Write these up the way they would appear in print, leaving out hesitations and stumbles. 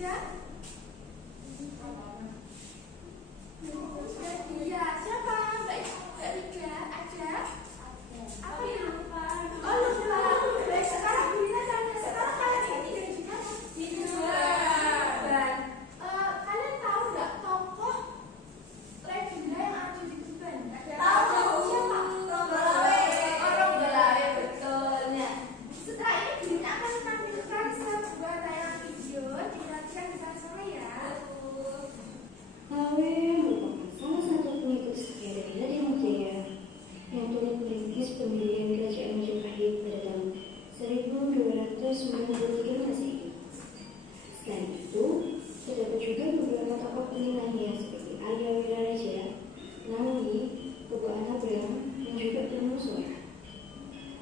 aja. Iya, siapa? Mbak Rika aja. Apa ya? Oh, lupa. Baik, sekarang giliran saya. Sekarang kalian ini dua. Dan kalian tahu nggak tokoh legenda yang ada di Tuban? Tahu. Siapa? Ronggolawe, betulnya. Setelah ini gurunya akan menampilkan sebuah tayangan video. Diperhatikan bersama ya. Lawe merupakan salah satu pengikut setia dari Raden Wijaya yang turut merintis pendirian Kerajaan Majapahit pada tahun 1293 Masehi. Selain itu, terdapat juga beberapa tokoh penting lainnya seperti Arya Wiraraja, Nambi, Kebo Anabram, dan juga Permusura.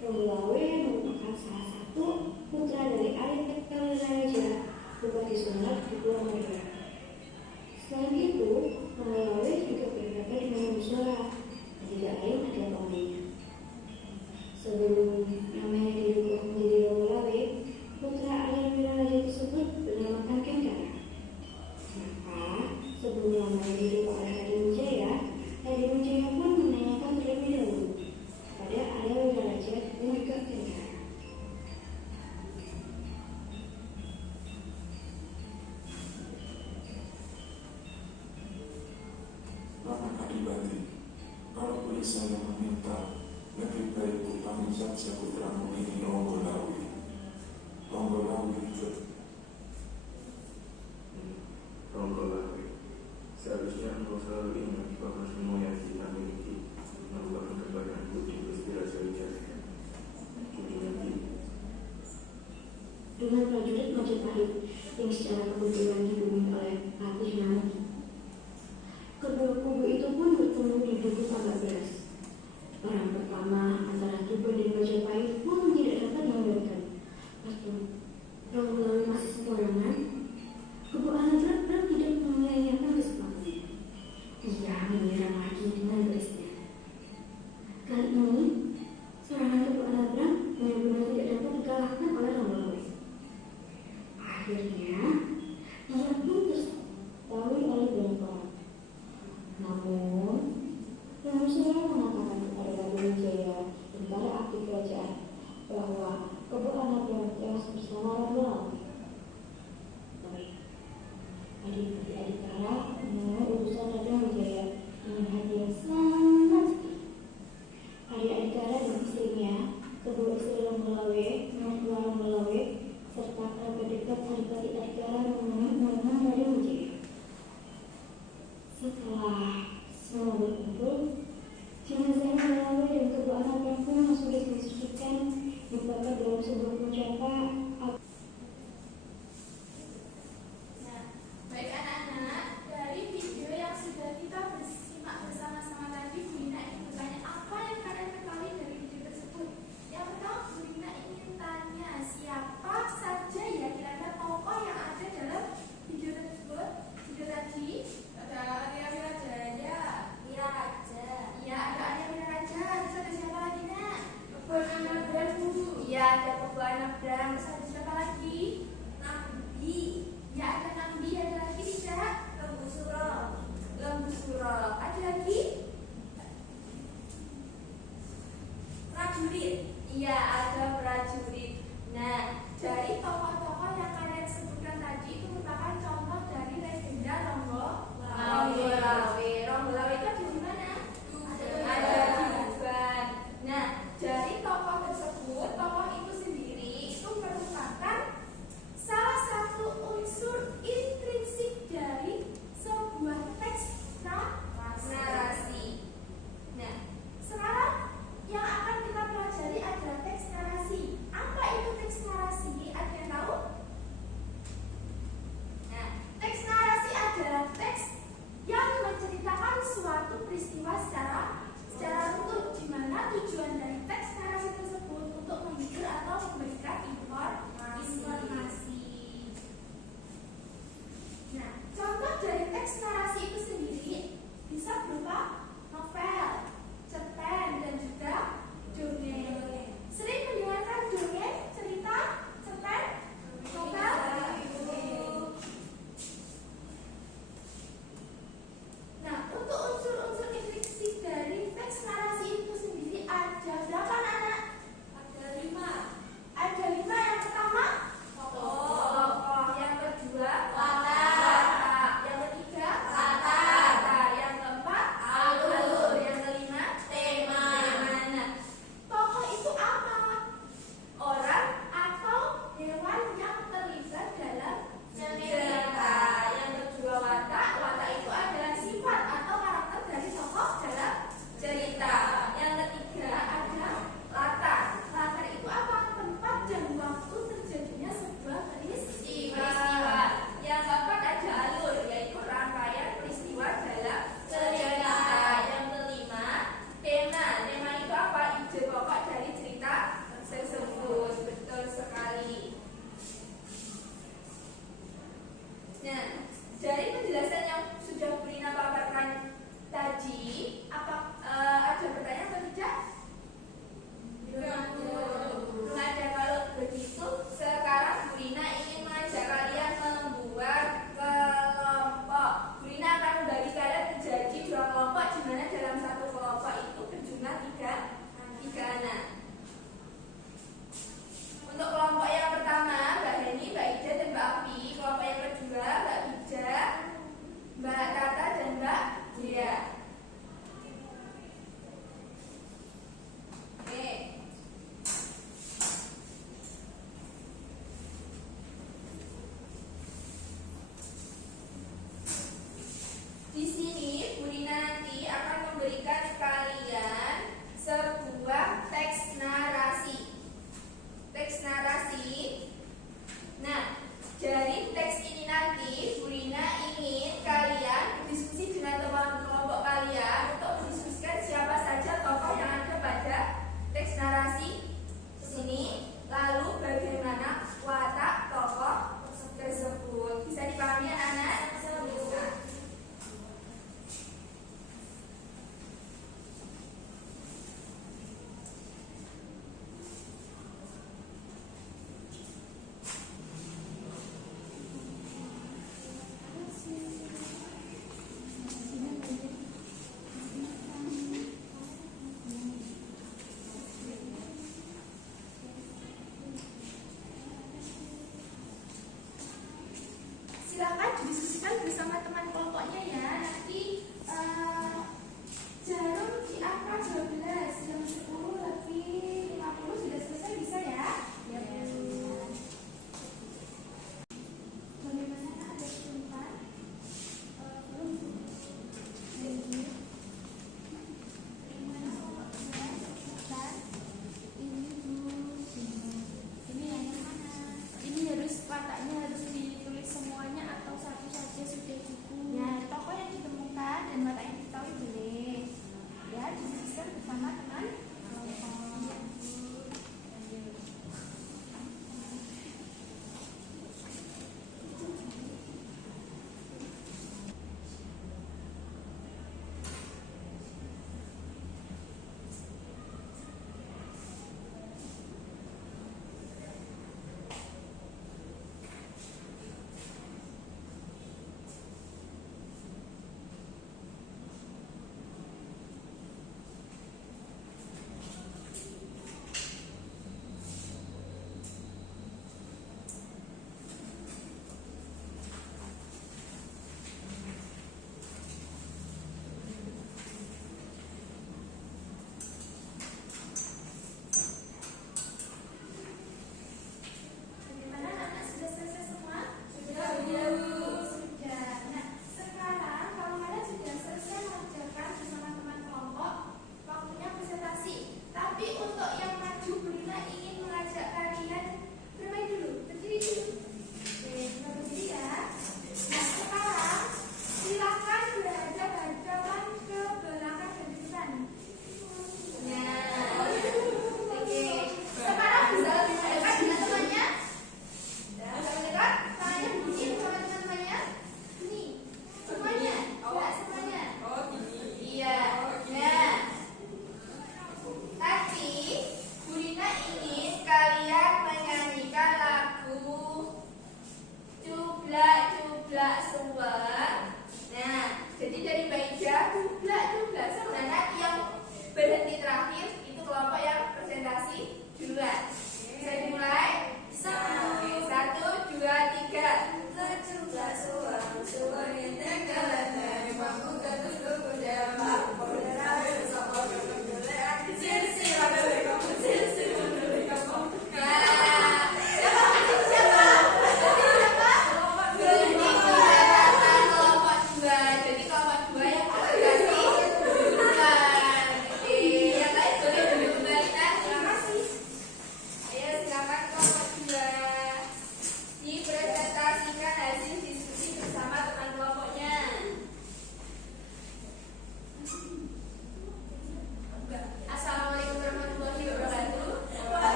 Ronggolawe merupakan salah satu putra dari Arya Wiraraja, Bupati Sumenep di Pulau Madura. Selain itu, Ronggolawe juga berbeda dengan Permusura, dan tidak lain adalah pamannya. Sebelum namanya dirubah menjadi Ronggolawe, putra Arya Wiraraja tersebut bernama Kengkara. Maka, sebelum namanya dirubah oleh Raden Wijaya pun menanyakan terlebih dahulu kepada Arya Wiraraja dan juga Kengkara. Paman Adipati, kalau boleh saya meminta, lebih baik dipanggil saja putramu ini Ronggolawe. Ronggolawe. Seharusnya engkau selalu ingat bahwa semua yang kita miliki merupakan kebaikan budi Gusti Raja Wijaya. Dengan prajurit Majapahit yang secara kebetulan dipimpin oleh Patih Nambi, kedua kubu itu pun bertemu di Dukuh Pagabras. Perang pertama antara Tuban dan Majapahit pun tidak dapat dihindarkan. Waktu Ronggolawe masih sempoyongan, Kebo Anabram tidak menyayangkan kesempatan. Ia menyerang lagi dengan beresnya. Kali ini, serangan Kebo Anabram benar-benar tidak dapat dikalahkan oleh Ronggolawe. Akhirnya, ia pun tertawi oleh Bengkong. Namun, Permusura mengatakan kepada Raden Wijaya dan para abdi kerajaan bahwa Kebo Anabram tewas bersama Ronggolawe. Adik-adik Adhikara mengenai urusan Raden Wijaya dengan hati yang sangat sedih. Adik Adhikara dan istrinya, kedua istri Ronggolawe, mertua Ronggolawe, serta kerabat dekat Adipati Adhikara mengenang Raden Wijaya. Setelah semua berkumpul, jenazah Ronggolawe dan Kebo Anabram pun langsung disucikan dibakar dalam sebuah puncaka. Nah, baik anak-anak, dari video yang sudah kita simak bersama-sama tadi, Bu Lina ingin bertanya apa yang kalian ketahui dari video tersebut. Yang pertama, Bu Lina ingin tanya siapa saja ya kira-kira tokoh yang ada dalam video tersebut. Video tadi ada Arya Wiraraja, iya ada Arya Wiraraja, terus ada siapa lagi nak? Kebo Anabram, iya ada Kebo Anabram, terus ada siapa lagi? Nambi. Ya ada Nambi, ada lagi tidak? Lembu Suro. Ada lagi? Prajurit. Iya ada prajurit. Nah, dari tokoh-tokoh yang kalian sebutkan tadi itu merupakan contoh dari legenda Ronggolawe. Ronggolawe itu ada di mana? Ada di Tuban. Nah, dari tokoh tersebut, tokoh itu sendiri itu merupakan salah satu unsur intrinsik dari sebuah teks narasi. Nah, sekarang yang akan kita pelajari adalah teks narasi. Apa itu teks narasi? Ada yang tahu? Nah, teks narasi adalah teks yang menceritakan suatu peristiwa secara utuh, di mana tujuan dari teks narasi tersebut untuk menghibur atau memberikan informasi. Nah, contoh dari teks narasi itu sendiri bisa berupa novel, cerpen, dan juga dongeng. Sering mendengarkan dongeng, cerita, cerpen, novel? Nah, dari penjelasan